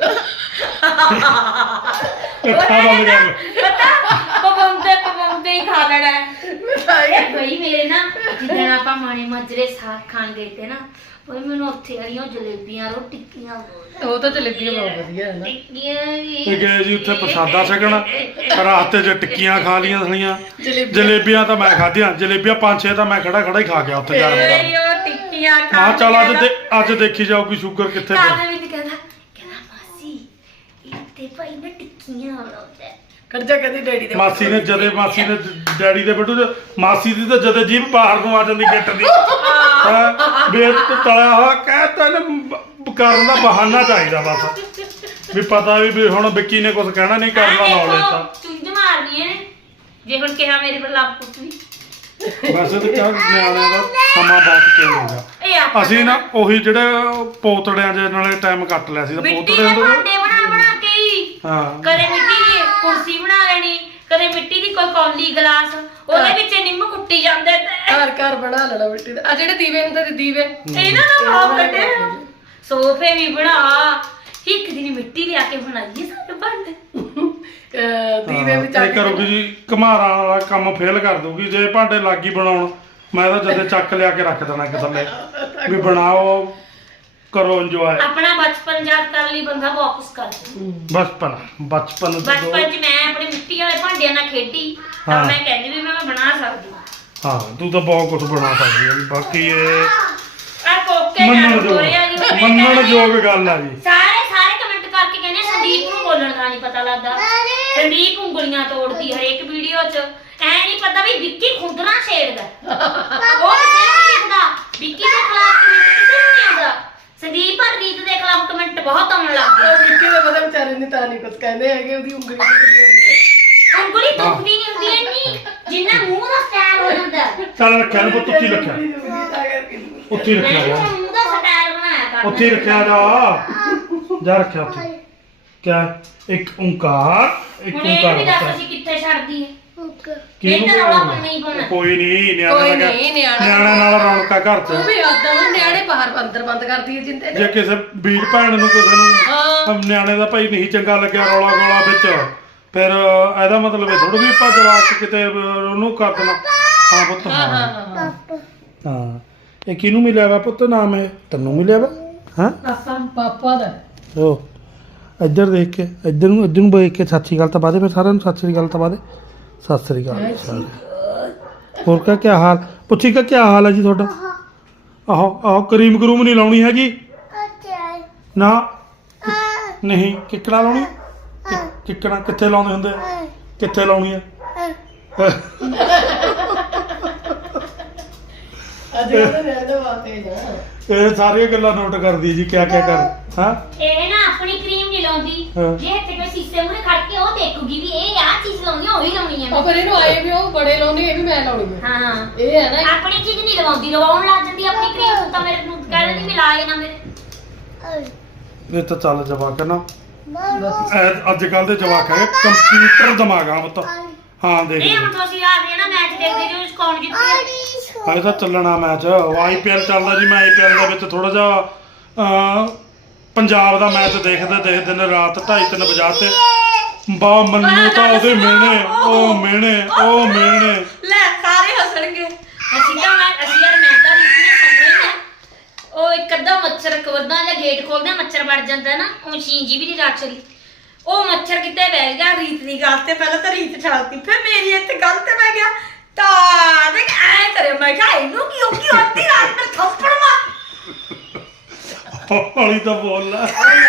S1: ਖਾ ਬੰਦ ਕਰ ਲੈ
S3: ਪਤਾ ਪਵੰਦੇ ਪਵੰਦੇ ਹੀ ਖਾ ਲੈਣਾ ਹੈ।
S2: ਮਿਠਾਈ
S3: ਇਹ ਬਈ ਮੇਰੇ ਨਾ ਜਿੱਦਣ ਆਪਾਂ ਮਾਣੇ ਮਾਜਰੇ ਸਾਗ ਖਾਣ ਗਏ ਤੇ ਨਾ ਉਹ ਮੈਨੂੰ ਉੱਥੇ ਵਾਲੀਆਂ ਜਲੇਬੀਆਂ ਰੋ ਟਿੱਕੀਆਂ
S2: ਉਹ ਤਾਂ ਜਲੇਬੀਆਂ ਬਹੁਤ ਵਧੀਆ ਹੈ ਨਾ
S3: ਟਿੱਕੀਆਂ ਵੀ
S1: ਤੇ ਗਏ ਜੀ ਉੱਥੇ ਪ੍ਰਸ਼ਾਦਾ ਛਕਣ ਰਾਤ ਤੇ ਜੇ ਟਿੱਕੀਆਂ ਖਾ ਲੀਆਂ ਸਣੀਆਂ
S2: ਜਲੇਬੀ
S1: ਜਲੇਬੀਆਂ ਤਾਂ ਮੈਂ ਖਾਧੀਆਂ ਜਲੇਬੀਆਂ ਪੰਜ ਛੇ ਤਾਂ ਮੈਂ ਖੜਾ ਖੜਾ ਹੀ ਖਾ ਗਿਆ ਉੱਥੇ ਜਾ ਕੇ
S3: ਇਹ ਉਹ ਟਿੱਕੀਆਂ ਖਾ
S1: ਮਾਂ ਚੱਲ ਅੱਜ ਦੇ ਅੱਜ ਦੇਖੀ ਜਾਊਗੀ ਸ਼ੂਗਰ ਕਿੱਥੇ ਪਿਆ
S3: ਕਾਦੇ ਵਿੱਚ ਕਹਿੰਦਾ ਕਹਿੰਦਾ ਮਾਸੀ ਇੱਥੇ ਭਾਈ ਨਾ ਟਿੱਕੀਆਂ ਬਣਾਉਂਦਾ ਹੈ।
S2: ਕਰਜਾ ਕਦੀ ਡੈਡੀ ਦੇ
S1: ਮਾਸੀ ਨੇ ਜਦੇ ਮਾਸੀ ਨੇ ਡੈਡੀ ਦੇ ਬੇਟੂ ਮਾਸੀ ਦੀ ਤਾਂ ਜਦੇ ਜੀਭ ਬਾਹਰ ਨੂੰ ਆ ਜਾਂਦੀ ਗਿੱਟ ਦੀ ਹਾਂ ਬੇਤ ਤੋਂ ਤਲਿਆ ਹੋਇਆ ਕਹਿਤਾ ਨੇ ਕਰਨ ਦਾ ਬਹਾਨਾ ਚਾਹੀਦਾ ਬਸ ਵੀ ਪਤਾ ਵੀ ਵੀ ਹੁਣ ਵਿੱਕੀ ਨੇ ਕੁਝ ਕਹਿਣਾ ਨਹੀਂ ਕਰਨਾ ਲਾ ਲੈਤਾ
S3: ਚੁੰਝ ਮਾਰਨੀ ਹੈ ਜੇ ਹੁਣ ਕਿਹਾ ਮੇਰੇ ਪਰ ਲੱਭ ਪੁੱਤ ਵੀ
S1: ਵੈਸੇ ਤਾਂ ਕਿਆ ਨਿਆਣਿਆਂ ਦਾ ਸਮਾਂ ਬਹੁਤ ਚੇਂਜ ਹੋ ਗਿਆ
S3: ਇਹ ਆਪਾਂ
S1: ਅਸੀਂ ਨਾ ਉਹੀ ਜਿਹੜੇ ਪੋਤੜਿਆਂ ਦੇ ਨਾਲੇ ਟਾਈਮ ਕੱਟ ਲਿਆ ਸੀ ਤਾਂ
S3: ਮਿੱਟੀ
S1: ਪੋਤੜੇ
S3: ਦੇ
S1: ਹੁੰਦੇ
S3: ਭਾਂਡੇ ਬਣਾ ਬਣਾ ਕੇ ਹੀ
S1: ਹਾਂ
S3: ਕਦੇ ਮਿੱਟੀ ਦੀ ਕੁਰਸੀ ਬਣਾ ਲੈਣੀ ਕਦੇ ਮਿੱਟੀ ਦੀ ਕੋਈ ਕੌਲੀ ਗਲਾਸ ਉਹਦੇ ਵਿੱਚ ਨਿੰਮ ਕੁੱਟੀ ਜਾਂਦੇ ਤੇ
S2: ਘਰ ਘਰ ਬਣਾ ਲੈਣਾ ਮਿੱਟੀ ਦੇ ਆ ਜਿਹੜੇ ਦੀਵੇ ਹੁੰਦੇ ਤੇ ਦੀਵੇ
S3: ਇਹਨਾਂ ਨੂੰ ਆਪ ਕੱਢੇ ਸੋਫੇ ਵੀ ਬਣਾ ਇੱਕ ਦਿਨ ਮਿੱਟੀ ਲਿਆ ਕੇ ਬਣਾਈਏ ਸਾਰੇ ਭਾਂਡੇ
S2: ਅਹ ਦੀਵੇ ਵੀ
S1: ਇਹ
S2: ਚੱਕ
S1: ਕਰੂਗੀ ਜੀ ਘਮਾਰਾਂ ਵਾਲਾ ਕੰਮ ਫੇਲ ਕਰ ਦੂਗੀ ਜੇ ਭਾਂਡੇ ਲੱਗੀ ਬਣਾਉਣ ਮੈਂ ਤਾਂ ਜਦੇ ਚੱਕ ਲਿਆ ਕੇ ਰੱਖ ਦੇਣਾ ਕਿ ਥੱਲੇ ਵੀ ਬਣਾਓ ਕਰੋ ਇੰਜੋਏ
S3: ਆਪਣਾ ਬਚਪਨ ਯਾਦ ਕਰਨ ਲਈ ਬੰਦਾ ਬਹੁਤ ਕੁਛ ਕਰਦਾ
S1: ਬਚਪਨ ਬਚਪਨ ਤੋਂ
S3: ਬਚਪਨ 'ਚ ਮੈਂ ਆਪਣੇ ਮਿੱਟੀ ਵਾਲੇ ਭਾਂਡਿਆਂ ਨਾਲ ਖੇਡੀ ਤਾਂ
S1: ਹਾਂ।
S3: ਮੈਂ ਕਹਿੰਦੀ ਵੀ ਮੈਂ ਬਣਾ ਸਕਦੀ
S1: ਹਾਂ ਤੂੰ ਤਾਂ ਬਹੁਤ ਕੁਝ ਬਣਾ ਸਕਦੀ ਹੈ ਬਾਕੀ ਇਹ
S3: ਆ ਕੋਕੇ
S1: ਮੰਨਣ
S3: ਨਾਲ
S1: ਜੋ
S3: ਹੋਇਆ ਜੀ
S1: ਮੰਨਣ ਯੋਗ ਗੱਲ ਆ ਜੀ
S3: ਸਾਰੇ ਸਾਰੇ ਕਮੈਂਟ ਕਰਕੇ ਕਹਿੰਦੇ ਸੰਦੀਪ ਨੂੰ ਬੋਲਣ ਦਾ ਨਹੀਂ ਪਤਾ ਲੱਗਦਾ ਸੰਦੀਪ ਉਂਗਲੀਆਂ ਤੋੜਦੀ ਹਰੇਕ ਵੀਡੀਓ 'ਚ ਐ ਨਹੀਂ ਪਤਾ ਵੀ ਵਿੱਕੀ ਖੁੰਦਰਾ ਛੇੜਦਾ ਉਹ ਕਿਸੇ ਨੂੰ ਨਹੀਂ ਦਿਖਦਾ ਵਿੱਕੀ ਦੇ ਖਿਲਾਫ ਕਮੈਂਟ ਕਿਸੇ ਨੂੰ ਨਹੀਂ ਆਉਂਦਾ ਸੰਦੀਪ ਪਰ ਰੀਤ ਦੇ ਖਿਲਾਫ ਕਮੈਂਟ ਬਹੁਤ ਆਉਣ ਲੱਗ ਗਏ
S2: ਉਹ ਵਿੱਕੀ ਦਾ ਪਤਾ ਵਿਚਾਰੇ ਨੇ ਤਾਂ ਨਹੀਂ ਕੁਝ ਕਹਿੰਦੇ ਹੈਗੇ ਉਹਦੀ ਉਂਗਲੀ ਤੇ ਕੁਝ
S3: ਉਂਗਲੀ ਦੁਖਦੀ ਨਹੀਂ ਹੁੰਦੀ ਇੰਨੀ ਜਿੰਨਾ ਮੂੰਹ ਦਾ ਸਟਾਈਲ ਹੋ ਜਾਂਦਾ
S1: ਚੱਲ ਰੱਖਿਆ ਨੂੰ ਪੁੱਤ ਉੱਥੇ ਹੀ ਰੱਖਿਆ ਉੱਥੇ ਹੀ
S3: ਮੈਂ
S1: ਰੱਖਿਆ
S3: ਤਾਂ
S1: ਜਾ
S3: ਮੂੰਹ ਦਾ ਸਟਾਈਲ ਬਣਾਇਆ ਕਰਦਾ
S1: ਉੱਥੇ ਹੀ ਰੱਖਿਆ ਜਾ ਜਾ ਰੱਖਿਆ ਉੱਥੇ ਕਿਆ ਇੱਕ ਓਂਕਾਰ ਇੱਕ
S3: ਹੁਣ ਇਹ ਵੀ
S1: ਓਂਕਾਰ
S3: ਦੱਸ
S1: ਹੁੰਦਾ।
S3: ਅਸੀਂ ਕਿੱਥੇ ਛੱਡਦੀ ਹੈ
S1: ਕਿਹਨੂੰ
S3: ਇਹ ਤਾਂ ਰੌਲਾ ਪਾਉਣਾ ਹੀ ਪਾਉਣਾ
S1: ਕੋਈ ਨਹੀਂ ਨਿਆਣਾ
S2: ਕੋਈ
S1: ਦਾ
S2: ਨਹੀਂ, ਨਿਆਣਾ-
S1: ਨਿਆਣਾ ਨਾਲ ਰੌਣਕਾਂ ਘਰ
S2: ਉਹ
S1: ਚ
S2: ਵੀ ਆਦਾ ਉਹ ਨਿਆਣੇ ਬਾਹਰ ਅੰਦਰ ਬੰਦ ਕਰਦੀ ਹੈ ਜਿੰਦੇ
S1: ਜੇ ਕਿਸੇ ਵੀਰ ਭੈਣ ਨੂੰ ਕਿਸੇ ਨੂੰ
S2: ਹਾਂ
S1: ਨਿਆਣੇ ਦਾ ਭਾਈ ਨਹੀਂ ਚੰਗਾ ਲੱਗਿਆ ਰੌਲਾ ਗੋਲਾ ਵਿੱਚ ਫਿਰ ਇਹਦਾ ਮਤਲਬ ਇਹ ਥੋੜਾ ਵੀ ਆਪਾਂ ਜਵਾਕ ਕਿਤੇ ਉਹਨੂੰ ਕਰ ਦੇਣਾ ਹਾਂ ਪੁੱਤ
S2: ਹਾਂ
S1: ਹਾਂ
S2: ਹਾਂ ਹਾਂ
S1: ਹਾਂ ਇਹ ਕਿਹਨੂੰ ਮਿਲਿਆ ਵਾ ਪੁੱਤ ਨਾਮ ਹੈ ਤੈਨੂੰ ਮਿਲਿਆ ਵਾ ਹਾਂ
S2: ਪਾਪਾ ਪਾਪਾ ਦਾ
S1: ਉਹ ਇੱਧਰ ਦੇਖ ਕੇ ਇੱਧਰ ਨੂੰ ਇੱਧਰ ਨੂੰ ਦੇਖ ਕੇ ਸਤਿ ਸ਼੍ਰੀ ਅਕਾਲ ਤਾਂ ਬਾਦੇ ਫਿਰ ਸਾਰਿਆਂ ਨੂੰ ਸਤਿ ਸ਼੍ਰੀ ਅਕਾਲ ਤਾਂ ਬਾਦੇ ਸਤਿ ਸ਼੍ਰੀ ਅਕਾਲ ਸਾਰੇ ਹੋਰ ਕਾ ਕੀ ਹਾਲ ਪੁੱਛੀ ਕਾ ਕੀ ਹਾਲ ਹੈ ਜੀ ਤੁਹਾਡਾ ਆਹੋ ਆਹੋ ਕਰੀਮ ਕਰੂਮ ਨਹੀਂ ਲਾਉਣੀ ਹੈਗੀ ਨਾ ਨਹੀਂ ਕਿੱਕਣਾ ਲਾਉਣੀ ਕਿ- ਕਿੱਕਣਾ ਕਿੱਥੇ ਲਾਉਂਦੇ ਹੁੰਦੇ ਆ? ਕਿੱਥੇ ਲਾਉਣੀ ਆ
S2: ਅੱਜ ਉਹਦੇ ਵਿਆਹ ਦੇ ਵਾਸਤੇ ਜਾ
S1: ਇਹ ਸਾਰੀਆਂ ਗੱਲਾਂ ਨੋਟ ਕਰਦੀ ਜੀ ਕਿਆ ਕਿਆ ਕਰ ਹਾਂ
S3: ਇਹ ਨਾ ਆਪਣੀ ਕਰੀਮ ਨਹੀਂ ਲਾਉਂਦੀ
S1: ਹਾਂ।
S3: ਜੇ ਇੱਥੇ ਕੋਈ ਸ਼ੀਸ਼ੇ ਮੂਹਰੇ ਖੜ ਕੇ ਉਹ ਦੇਖੂਗੀ ਵੀ ਇਹ ਆਹ ਚੀਜ਼ ਲਾਉਣੀ ਆ, ਉਹੀ ਲਾਉਣੀ
S2: ਉਹ
S3: ਹੈ
S2: ਫਿਰ ਇਹਨੂੰ ਆਏ ਵੀ ਉਹ ਬੜੇ ਲਾਉਣੇ ਇਹ ਵੀ ਮੈਂ ਲਾਉਣੀ ਹੈ
S3: ਹਾਂ
S2: ਇਹ ਹੈ ਨਾ
S3: ਆਪਣੀ ਚੀਜ਼ ਨਹੀਂ ਲਵਾਉਂਦੀ ਲਵਾਉਣ ਲੱਗ ਜਾਂਦੀ ਆਪਣੀ ਕਰੀਮ ਨੂੰ ਤਾਂ ਮੇਰੇ ਨੂੰ ਕਹਿੰਦੀ ਵੀ ਲਾਏ ਨਾ ਮੇਰੇ
S1: ਇਹ ਤਾਂ ਚੱਲ ਜਵਾਕ ਨਾ ਅੱਜ ਕੱਲ ਦੇ ਜਵਾਕ ਹੈ ਕੰਪਿਊਟਰ ਦਿਮਾਗ ਆ ਮਤ ਹਾਂ ਦੇਖ
S3: ਨਹੀਂ ਹੁਣ ਤੁਸੀਂ ਆ ਗਏ ਨਾ ਮੈਚ ਦੇਖਦੇ ਜੋ ਕੌਣ ਜਿੱਤਿਆ
S1: ਹਾਲੇ ਤਾਂ ਚੱਲਣਾ ਮੈਚ ਆਈਪੀਐਲ ਚੱਲਦਾ ਜੀ ਮੈਂ ਆਈਪੀਐਲ ਦੇ ਵਿੱਚ ਥੋੜਾ ਜਿਹਾ ਅਹ, ਪੰਜਾਬ ਦਾ ਮੈਚ ਦੇਖਦੇ ਦੇਖਦੇ ਨੇ ਰਾਤ ਢਾਈ ਤਿੰਨ ਵਜਾ ਤੇ ਬਾ ਮੰਨੂ ਤਾਂ ਉਹਦੇ ਮਿਹਣੇ ਉਹ ਮਿਹਣੇ ਉਹ ਮਿਹਣੇ
S3: ਲੈ ਸਾਰੇ ਹੱਸਣਗੇ ਅਸੀਂ ਤਾਂ ਮੈਂ ਅਸੀਂ ਯਾਰ ਮੈਂ ਤਾਂ ਰੀਤ ਨੇ ਸਮਝ ਨਾ ਉਹ ਇੱਕ ਅੱਧਾ ਮੱਛਰ ਕਵਰਦਾ ਜਾਂ ਗੇਟ ਖੋਲਦੇ ਆ, ਮੱਛਰ ਵੜ ਜਾਂਦਾ ਨਾ ਉਹ ਮਸ਼ੀਨ ਜੀ ਵੀ ਨਹੀਂ ਰਾਤ ਚਲੀ ਉਹ ਮੱਛਰ ਕਿਤੇ ਬਹਿ ਗਿਆ ਰੀਤ ਦੀ ਗੱਲ ਤੇ ਪਹਿਲਾਂ ਤਾਂ ਰੀਤ ਛਾਲਤੀ ਫਿਰ ਮੇਰੀ ਇੱਥੇ ਗੱਲ ਤੇ ਮੈਂ ਗਿਆ ਤਾਂ ਦੇਖ ਐ ਕਰੇ ਮੈਂ ਕਿਹਾ ਇਹਨੂੰ ਕੀ ਹੋ ਗਈ ਅੱਧੀ ਰਾਤ ਨੂੰ ਥੱਪੜ ਮਾਰ
S1: ਹੌਲੀ ਤਾਂ ਬੋਲ ਲੈ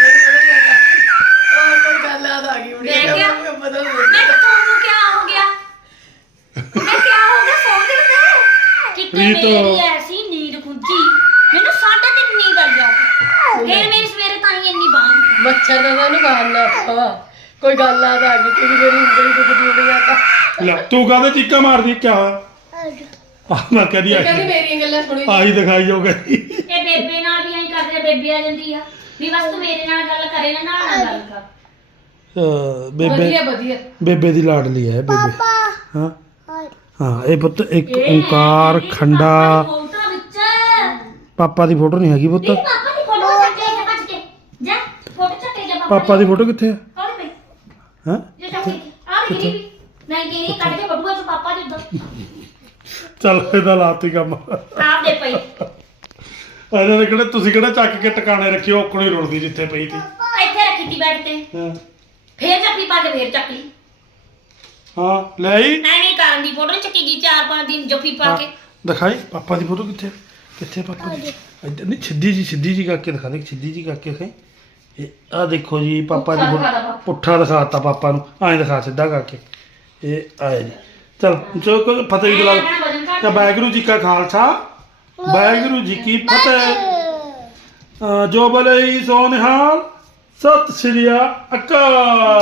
S2: ਉਹ ਕੋਈ ਗੱਲ ਯਾਦ ਆ ਗਈ
S3: ਮੈਂ ਕਿਹਾ
S2: ਬਦਲ
S3: ਮੈਂ ਕਿਹਾ ਤੁਹਾਨੂੰ ਕੀ ਹੋ ਗਿਆ ਮੈਂ ਕਿਹਾ ਹੋ ਗਿਆ ਸੌਂ ਗਏ ਮੈਂ ਕਿਤੇ
S1: ਰੀਤ-
S3: ਮੇਰੀ ਐਸੀ ਨੀਂਦ ਖੁੰਝੀ ਮੈਨੂੰ ਸਾਢੇ ਤਿੰਨ ਨੀਂਦ ਆ ਜਾ ਫਿਰ ਮੇਰੀ ਸਵੇਰੇ ਤਾਂ ਹੀ ਇੰਨੀ ਬਾਂਹ
S2: ਮੱਛਰ ਦਾ ਨੂੰ ਬਾਹਰਨਾ ਪਾ ਕੋਈ ਗੱਲ ਯਾਦ ਆ ਗਈ ਕਿ ਮੇਰੀ ਉਂਗਲੀ ਦੁਖਦੀ ਹੁੰਦੀ ਆ ਤਾਂ
S1: ਲੈ ਤੂੰ ਕਾਹਦੇ ਚੀਕਾਂ ਮਾਰਦੀ ਕਿਆ ਹੋਇਆ ਆਹ ਮੈਂ ਕਹਦੀ
S2: ਇਹ ਕਹਿੰਦੀ ਮੇਰੀਆਂ ਗੱਲਾਂ ਸੁਣੀ
S1: ਆਹੀ ਦਿਖਾਈ ਜਾਊਗਾ
S3: ਇਹ ਬੇਬੇ ਨਾਲ ਵੀ ਐਂ ਕਰਦੇ ਆ, ਬੇਬੇ ਆ ਜਾਂਦੀ ਆ ਵੀ ਬਸ ਤੂੰ ਮੇਰੇ ਨਾਲ ਗੱਲ ਕਰੇ ਨਾ ਨਾਲ ਨਾਲ ਗੱਲ ਕਰ
S1: ਬੇਬੇ
S2: ਵਧੀਆ ਵਧੀਆ
S1: ਬੇਬੇ ਦੀ ਲਾਡਲੀ ਹੈ ਬੇਬੇ ਹਾਂ ਹਾਂ ਇਹ ਪੁੱਤ ਇੱਕ
S3: ਇਹ
S1: ਓਂਕਾਰ
S3: ਮੇਰੀ
S1: ਖੰਡਾ
S3: ਪਾਪਾ ਦੀ ਫੋਟੋ ਵਿੱਚ
S1: ਪਾਪਾ ਦੀ ਫੋਟੋ ਨਹੀਂ ਹੈਗੀ ਪੁੱਤ
S3: ਤੇਰੀ ਪਾਪਾ ਦੀ ਫੋਟੋ ਚੱਕ ਕੇ ਜਾ ਭੱਜ ਕੇ ਜਾ ਫੋਟੋ ਚੱਕ ਕੇ ਜਾ
S1: ਪਾਪਾ ਦੀ ਫੋਟੋ ਕਿੱਥੇ ਹੈ
S3: ਕੌਣ ਪਈ
S1: ਹਾਂ
S3: ਜੇ ਚੱਕ ਕੇ ਆ ਦੇ ਗਰੀ ਨਹੀਂ ਗਰੀ ਕੱਢ ਕੇ ਬਟੂਆ ਚ ਪਾਪਾ ਦੇ ਉੱਧਰ
S1: ਚੱਲ ਇਹਦਾ ਲਾਤੀ ਕੰਮ
S3: ਆਪ ਦੇ ਪਈ
S1: ਇਹਨਾਂ ਨੇ ਕਿਹੜੇ ਤੁਸੀਂ ਕਿਹੜਾ ਚੱਕ ਕੇ ਟਿਕਾਣੇ ਰੱਖਿਓ ਔਕਣੀ ਰੁਲਦੀ ਜਿੱਥੇ ਪਈ ਸੀ
S3: ਇੱਥੇ ਰੱਖੀ ਤੀ ਬੈੱਡ ਤੇ
S1: ਹਾਂ
S3: ਫੇਰ ਚੱਕੀ ਪਾ ਕੇ ਫੇਰ ਚੱਕ ਲਈ
S1: ਹਾਂ ਲੈ ਆਈ
S3: ਐਵੇਂ ਕਰਨ ਦੀ ਫੋਟੋ ਨੀ ਚੱਕੀ ਗਈ ਚਾਰ ਪੰਜ ਦਿਨ ਜੱਫੀ ਪਾ
S1: ਹਾਂ,
S3: ਕੇ
S1: ਦਿਖਾਈ ਪਾਪਾ ਦੀ ਫੋਟੋ ਕਿੱਥੇ ਕਿੱਥੇ ਪਾਪਾ ਦੀ ਇੱਧਰ ਨਹੀਂ ਸਿੱਧੀ ਜੀ ਸਿੱਧੀ ਜੀ ਕਰਕੇ ਦਿਖਾ ਦੇ ਸਿੱਧੀ ਜੀ ਕਰਕੇ ਦਿਖਾਈ ਇਹ ਆ ਦੇਖੋ ਜੀ ਪਾਪਾ ਦੀ
S3: ਪੁੱਠਾ ਦਿਖਾ ਤਾ
S1: ਫੋਟੋ ਪੁੱਠਾ ਦਿਖਾਤਾ ਪਾਪਾ ਨੂੰ ਐਂ ਦਿਖਾ ਸਿੱਧਾ ਕਰਕੇ ਇਹ ਆਇਆ ਜੀ ਚਲ ਜੋ ਕੋਈ ਫਤਿਹ ਦੀ
S3: ਐਂ
S1: ਗਲਾ
S3: ਆਪਣਾ ਵਜ਼ਨ ਘੱਟ
S1: ਤਾਂ ਵਾਹਿਗੁਰੂ ਜੀ ਕਾ ਖਾਲਸਾ ਵਾਹਿਗੁਰੂ ਜੀ ਕੀ ਫਤਿਹ ਅਹ ਜੋ ਬਲੇ ਸੋ ਨਿਹਾਲ ਸਤਿ ਸ੍ਰੀ ਅਕਾਲ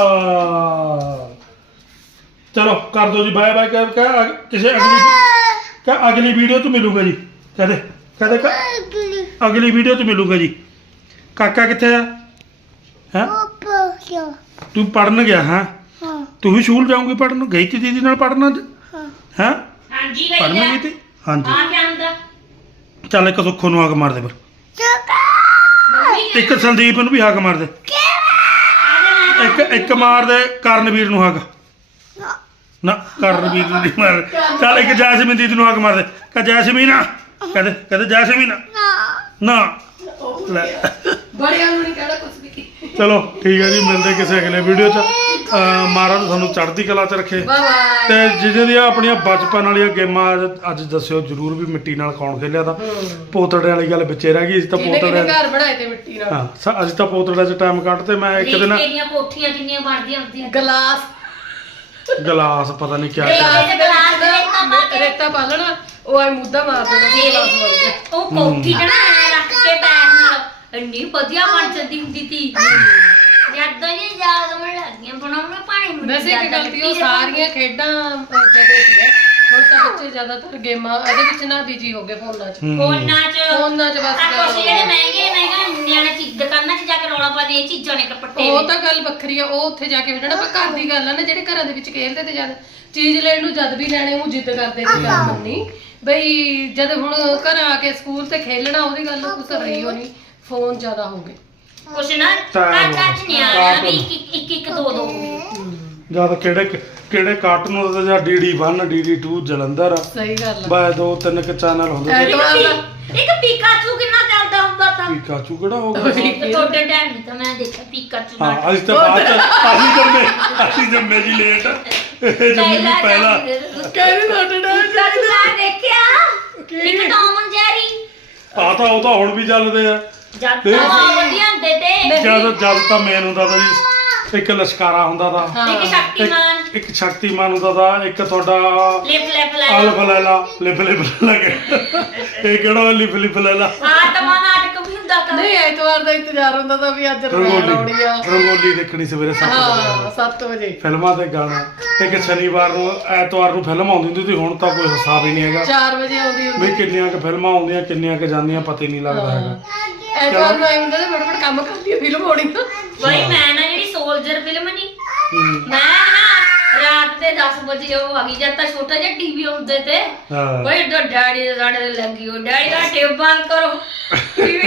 S1: ਚਲੋ ਕਰ ਦੋ ਜੀ ਬਾਏ ਬਾਏ ਕਰ ਕਰ ਕਿਸੇ ਅਗਲੀ ਕਹ ਅਗਲੀ ਵੀਡੀਓ ਚ ਮਿਲੂਗਾ ਜੀ ਕਹਦੇ ਕਹਦੇ ਅਗਲੀ ਵੀਡੀਓ ਚ ਮਿਲੂਗਾ ਜੀ ਕਾਕਾ ਕਿੱਥੇ ਆ ਹੈ ਤੂੰ ਪੜਨ ਗਿਆ ਹਾਂ ਤੂੰ ਵੀ ਸਕੂਲ ਜਾਊਂਗੀ ਪੜਨ ਗਈ ਤੀ ਦੀਦੀ ਨਾਲ ਪੜਨ ਅੱਜ ਹੈ
S3: ਹਾਂਜੀ
S1: ਪੜਨ
S3: ਭਈਆ
S1: ਗਈ ਤੀ ਹਾਂਜੀ
S3: ਆ ਕਿਆ ਹੁੰਦਾ
S1: ਚੱਲ ਇੱਕ ਸੁੱਖੋ ਨੂੰ ਹੱਕ ਮਾਰ ਦੇ ਫਿਰ
S3: ਮੰਮੀ
S1: ਇੱਕ ਸੰਦੀਪ ਨੂੰ ਵੀ ਹੱਕ ਮਾਰ ਦੇ
S3: ਆ
S1: ਇੱਕ ਇੱਕ ਮਾਰ ਦੇ ਕਰਨਵੀਰ ਨੂੰ ਹੱਕ ਨਾ ਕਰਨਵੀਰ ਨੂੰ ਨਹੀਂ ਮਾਰ ਚੱਲ ਇੱਕ ਜੈਸਮੀਨ ਦੀਦੀ ਨੂੰ ਹੱਕ ਮਾਰ ਦੇ ਕਹ ਜੈਸਮੀਨ ਆ ਕਹਦੇ ਕਹਦੇ ਜੈਸਮੀਨ ਨਾ ਲੈ
S2: ਬੜਿਆਂ ਨੂੰ ਨਹੀਂ ਕਹਿਣਾ ਕੁਝ ਵੀ
S1: ਚਲੋ ਠੀਕ ਹੈ ਜੀ ਮਿਲਦੇ ਕਿਸੇ ਅਗਲੇ ਵੀਡੀਓ 'ਚ ਅਹ ਮਹਾਰਾਜ ਤੁਹਾਨੂੰ ਚੜ੍ਹਦੀ ਕਲਾ 'ਚ ਰੱਖੇ
S2: ਬਾਏ ਬਾਏ।
S1: ਤੇ ਜਿਹਦੇ ਦੀਆਂ ਆਪਣੀਆਂ ਬਚਪਨ ਵਾਲੀਆਂ ਗੇਮਾਂ ਅੱਜ- ਅੱਜ ਦੱਸਿਓ ਜਰੂਰ ਵੀ ਮਿੱਟੀ ਨਾਲ ਕੌਣ ਖੇਲਿਆ ਤਾਂ ਪੋਤੜੇ ਵਾਲੀ ਗੱਲ ਵਿੱਚੇ ਰਹਿ ਗਈ ਅਸੀਂ ਤਾਂ
S2: ਕਿੰਨੇ
S1: ਪੋਤੜੇ
S2: ਕਿੰਨੇ ਘਰ ਬਣਾਏ ਤੇ ਮਿੱਟੀ ਨਾਲ।
S1: ਹਾਂ ਸ- ਅਸੀਂ ਤਾਂ ਪੋਤੜੇ 'ਚ ਟਾਈਮ ਕੱਢਤੇ ਮੈਂ ਇੱਕ ਦਿਨ
S3: ਤੇਰੀਆਂ ਕੋਠੀਆਂ ਕਿੰਨੀਆਂ ਬਣਦੀਆਂ ਹੁੰਦੀਆਂ
S2: ਗਲਾਸ
S1: ਗਲਾਸ ਪਤਾ ਨਹੀਂ ਕਿਆ
S3: ਗਲਾਸ
S1: ਕਿਆ
S3: ਦੇ ਗਲਾਸ ਦੇ ਰੇਤਾ ਪਾ ਕੇ
S2: ਰੇਤਾ ਪਾ ਲੈਣਾ ਉਹ ਐ ਮੁੱਦਾ ਮਾਰ ਦੇਣਾ ਵੀ ਗਲਾਸ ਬਣ ਗਿਆ।
S3: ਉਹ ਕੋਠੀ ਜਣਾ ਐ ਰੱਖ ਕੇ ਪੈਰ ਨਾਲ ਇੰਨੀ ਵਧੀਆ ਬਣ ਜਾਂਦੀ ਹੁੰਦੀ ਸੀ ਯਾਦਾਂ ਹੀ ਯਾਦ ਆਉਣ ਲੱਗੀਆਂ ਬਣਾਉਣਾ ਪਾਣੀ ਨੂੰ
S2: ਵੈਸੇ ਇੱਕ ਗਲਤੀ ਉਹ ਸਾਰੀਆਂ ਖੇਡਾਂ ਜਦੇ ਸੀ ਹੁਣ ਤਾਂ ਬੱਚੇ ਜ਼ਿਆਦਾਤਰ ਗੇਮਾਂ ਇਹਦੇ ਵਿੱਚ ਨਾ ਬਿਜੀ ਹੋ ਗਏ ਫੋਨਾਂ 'ਚ।
S1: ਹੂੰ।
S3: ਫੋਨਾਂ 'ਚ
S2: ਫੋਨਾਂ 'ਚ ਬਸ
S3: ਆ ਕੁਛ ਜਿਹੜੇ ਮਹਿੰਗੇ ਮਹਿੰਗੇ ਨਿਆਣੇ ਚੀਜ਼ ਦੁਕਾਨਾਂ 'ਚ ਜਾ ਕੇ ਰੌਲਾ ਪਾਦੇ ਇਹ ਚੀਜ਼ਾਂ ਨੇ ਕਪੱਟੇ
S2: ਉਹ ਤਾਂ ਗੱਲ ਵੱਖਰੀ ਆ ਉਹ ਉੱਥੇ ਜਾ ਕੇ ਖੇਡਣਾ ਪਰ ਘਰ ਦੀ ਗੱਲ ਆ ਨਾ ਜਿਹੜੇ ਘਰਾਂ ਦੇ ਵਿੱਚ ਖੇਡਦੇ ਤੇ ਜਦ ਚੀਜ਼ ਲੈਣ ਨੂੰ ਜਦ ਵੀ ਲੈਣੇ ਉਹ ਜਿੱਦ ਕਰਦੇ ਸੀ ਗੱਲ ਮੰਨੀ ਬਈ ਜਦ ਹੁਣ ਘਰ ਆ ਕੇ ਸਕੂਲ ਤੇ ਖੇਲਣਾ ਉਹਦੀ ਗੱਲ ਕੁਛ ਰਹੀ ਹੋ ਨਹੀਂ ਫੋਨ ਜ਼ਿਆਦਾ ਹੋ ਗਏ।
S3: ਕੁਛ ਨਾ ਘਰ ਘਰ 'ਚ ਨਿਆਣਾ ਵੀ ਇੱਕ ਇੱਕ ਇੱਕ ਦੋ ਦੋ
S1: ਜਦ ਕਿਹੜੇ ਕਿਹੜੇ ਕਾਰਟੂਨ ਦਾ ਜਾਂ DD one DD two Jalandhar
S2: ਸਹੀ ਗੱਲ ਆ।
S1: ਬਾਏ ਦੋ ਤਿੰਨ ਕੁ ਚੈਨਲ ਹੁੰਦੇ ਸੀ।
S2: ਐਤਵਾਰ ਦਾ
S3: ਇੱਕ ਪੀਕਾਚੂ ਕਿੰਨਾ ਚੱਲਦਾ ਹੁੰਦਾ ਤਾਂ
S1: ਪੀਕਾਚੂ ਕਿਹੜਾ ਹੋ ਗਿਆ
S3: ਤੁਹਾਡੇ ਟਾਈਮ ਨਹੀਂ ਤਾਂ ਮੈਂ ਦੇਖਿਆ ਪੀਕਾਚੂ
S1: ਹਾਂ
S3: ਨਾਲ
S1: ਅਸੀਂ ਤਾਂ ਬਾਅਦ ਚ ਅਸੀਂ ਜੰਮੇ ਅਸੀਂ ਜੰਮੇ ਜੀ ਲੇਟ ਇਹ ਜੰਮੇ ਵੀ ਪਹਿਲਾਂ
S2: ਕਹਿੰਦੇ ਤੁਹਾਡੇ ਨਾਲ
S3: ਪੀਕਾਚੂ ਮੈਂ ਦੇਖਿਆ ਇੱਕ ਟੌਮ ਜੈਰੀ
S1: ਆ ਤਾਂ ਉਹ ਤਾਂ ਹੁਣ ਵੀ ਚੱਲਦੇ ਆ
S3: ਜਦ ਤਾਂ ਵਧੀਆ ਹੁੰਦੇ ਤੇ
S1: ਜਦ ਜਦ ਤਾਂ ਮੇਨ ਹੁੰਦਾ ਤਾਂ ਜੀ ਇੱਕ ਲਸ਼ਕਾਰਾ ਹੁੰਦਾ ਤਾਂ
S3: ਇੱਕ ਸ਼ਕਤੀਮਾਨ
S1: ਇੱਕ- ਇੱਕ ਸ਼ਕਤੀਮਾਨ ਹੁੰਦਾ ਤਾਂ ਇੱਕ ਤੁਹਾਡਾ
S3: ਲਿਪ ਲਿਪ ਲੈ
S1: ਅਲਫ ਲੈਲਾ ਲਿਫ ਲਿਫ ਲੱਗੇ ਇਹ ਕਿਹੜਾ ਲਿਫ ਲਿਫ ਲੈਲਾ
S3: ਆਤਮਾ ਨਾਟਕ ਵੀ ਹੁੰਦਾ ਤਾਂ
S2: ਨਹੀਂ ਐਤਵਾਰ ਦਾ ਇੰਤਜ਼ਾਰ ਹੁੰਦਾ ਤਾਂ ਵੀ ਅੱਜ ਰੰਗੋਲੀ ਆਉਣੀ
S1: ਰੰਗੋਲੀ
S2: ਆ।
S1: ਰੰਗੋਲੀ ਦੇਖਣੀ ਸਵੇਰੇ ਸੱਤ ਵਜੇ
S2: ਹਾਂ ਸੱਤ ਵਜੇ
S1: ਫਿਲਮਾਂ ਤੇ ਗਾਣਾ ਇੱਕ ਸ਼ਨੀਵਾਰ ਨੂੰ ਐਤਵਾਰ ਨੂੰ ਫਿਲਮ ਆਉਂਦੀ ਹੁੰਦੀ ਸੀ ਹੁਣ ਤਾਂ ਕੋਈ ਹਿਸਾਬ ਹੀ ਨਹੀਂ ਹੈਗਾ
S2: ਚਾਰ ਵਜੇ ਆਉਂਦੀ ਹੁੰਦੀ
S1: ਵੀ ਕਿੰਨੀਆਂ ਕੁ ਫਿਲਮਾਂ ਆਉਂਦੀਆਂ ਕਿੰਨੀਆਂ ਕੁ ਜਾਂਦੀਆਂ ਪਤਾ ਹੀ ਨਹੀਂ ਲੱਗਦਾ ਹੈਗਾ
S2: ਐਤਵਾਰ ਨੂੰ ਆਈ ਹੁੰਦਾ ਤੇ ਬੜ ਬੜ ਕੰਮ ਕਰਦੀ ਫਿਲਮ ਹੋਣੀ ਤਾਂ
S3: ਬਈ ਮੈਂ ਨਾ ਜਿਹੜੀ ਸੋਲਜਰ ਫਿਲਮ ਨਹੀਂ
S1: ਹੂੰ।
S3: ਮੈਂ ਨਾ ਰਾਤ ਦੇ ਦਸ ਵਜੇ ਉਹ ਆ ਗਈ ਜਦ ਤਾਂ ਛੋਟਾ ਜਿਹਾ ਟੀਵੀ ਹੁੰਦੇ ਤੇ
S1: ਹਾਂ
S3: ਬਈ ਤਾਂ ਡੈਡੀ ਦੇ ਸਾਡੇ ਦੇ ਲੱਗੀ ਉਹ ਡੈਡੀ ਦਾ ਟਿਊਬ ਬੰਦ ਕਰੋ ਟੀਵੀ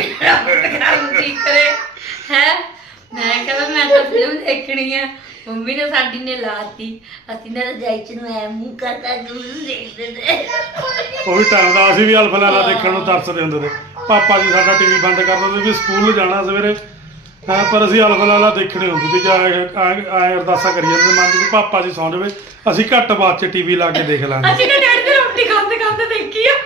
S3: ਕੰਮ ਠੀਕ ਕਰੇ ਹੈ ਮੈਂ ਕਹਿੰਦਾ ਮੈਂ ਤਾਂ ਫਿਲਮ ਦੇਖਣੀ ਆ ਮੰਮੀ ਨੇ ਸਾਡੀ ਨੇ ਲਾਤੀ ਅਸੀਂ ਨਾ ਜਾਇਚ ਨੂੰ ਐ ਮੂੰਹ ਕਰਦਾ ਦੂਰ ਦੇਖਦੇ ਤੇ
S1: ਉਹ ਵੀ ਟਾਈਮ ਦਾ ਅਸੀਂ ਵੀ ਅਲਫ ਲੈਲਾ ਦੇਖਣ ਨੂੰ ਤਰਸਦੇ ਹੁੰਦੇ ਤੇ ਪਾਪਾ ਜੀ ਸਾਡਾ ਟੀਵੀ ਬੰਦ ਕਰ ਦਿੰਦੇ ਵੀ ਸਕੂਲ ਜਾਣਾ ਸਵੇਰੇ ਹਾਂ ਪਰ ਅਸੀਂ ਅਲਫ ਲੈਲਾ ਦੇਖਣੀ ਹੁੰਦੀ ਸੀ ਜਾਂ ਆਏ ਅਰਦਾਸਾਂ ਕਰੀ ਜਾਂਦੇ ਮਨ ਵਿੱਚ ਪਾਪਾ ਜੀ ਸੌਂ ਜਾਵੇ ਅਸੀਂ ਘੱਟ ਬਾਅਦ ਚ ਟੀਵੀ ਲਾ ਕੇ ਦੇਖ ਲਾਂਗੇ
S3: ਅਸੀਂ ਤਾਂ ਡੈਡੀ ਦੀ ਰੋਟੀ ਖਾਂਦੇ ਖਾਂਦੇ ਦੇਖੀ ਆ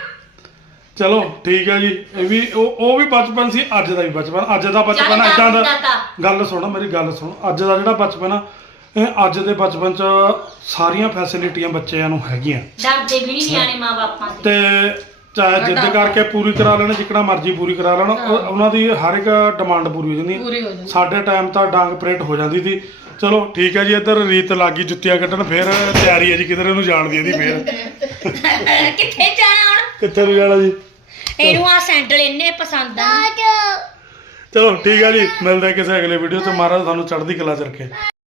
S1: ਚਲੋ ਠੀਕ ਹੈ ਜੀ ਇਹ ਵੀ ਉਹ ਉਹ ਵੀ ਬਚਪਨ ਸੀ ਅੱਜ ਦਾ ਵੀ ਬਚਪਨ ਅੱਜ ਦਾ ਬਚਪਨ ਇਦਾਂ ਦਾ ਗੱਲ ਸੁਣੋ ਮੇਰੀ ਗੱਲ ਸੁਣੋ ਅੱਜ ਦਾ ਜਿਹੜਾ ਬਚਪਨ ਆ ਇਹ ਅੱਜ ਦੇ ਬਚਪਨ ਚ ਸਾਰੀਆਂ ਫੈਸਿਲਿਟੀਆਂ ਬੱਚਿਆਂ ਨੂੰ ਹੈਗੀਆਂ
S3: ਡਰਦੇ ਵੀ ਨਹੀਂ ਨਿਆਣੇ ਮਾਂ ਬਾਪਾਂ ਦੇ
S1: ਤੇ ਚਾਹੇ ਜਿੱਦ ਕਰਕੇ ਪੂਰੀ ਕਰਾ ਲੈਣ ਜਿੱਕਣਾ ਮਰਜ਼ੀ ਪੂਰੀ ਕਰਾ ਲੈਣ ਉਹ- ਉਹਨਾਂ ਦੀ ਹਰ ਇੱਕ ਡਿਮਾਂਡ ਪੂਰੀ ਹੋ ਜਾਂਦੀ
S2: ਪੂਰੀ ਹੋ ਜਾਂਦੀ।
S1: ਸਾਡੇ ਟਾਈਮ ਤਾਂ ਡਾਂਗ ਪਰੇਡ ਹੋ ਜਾਂਦੀ ਸੀ ਚਲੋ ਠੀਕ ਹੈ ਜੀ ਇੱਧਰ ਰੀਤ ਲੱਗੀ ਜੁੱਤੀਆਂ ਕੱਢਣ ਫਿਰ ਤਿਆਰੀ ਹੈ ਜੀ ਕਿਧਰੇ ਨੂੰ ਜਾਣ ਦੀ ਇਹਦੀ ਫਿਰ
S3: ਕਿੱਥੇ ਜਾਣਾ ਹੁਣ
S1: ਕਿੱਥੇ ਨੂੰ ਜਾਣਾ ਜੀ
S3: ਇਹਨੂੰ ਆ ਸੈਂਡਲ ਇੰਨੇ ਪਸੰਦ ਆ
S1: ਚਲੋ ਠੀਕ ਹੈ ਜੀ ਮਿਲਦੇ ਹਾਂ ਕਿਸੇ ਅਗਲੇ ਵੀਡੀਓ 'ਚ ਮਹਾਰਾਜ ਤੁਹਾਨੂੰ ਚੜ੍ਹਦੀ ਕਲਾ 'ਚ ਰੱਖੇ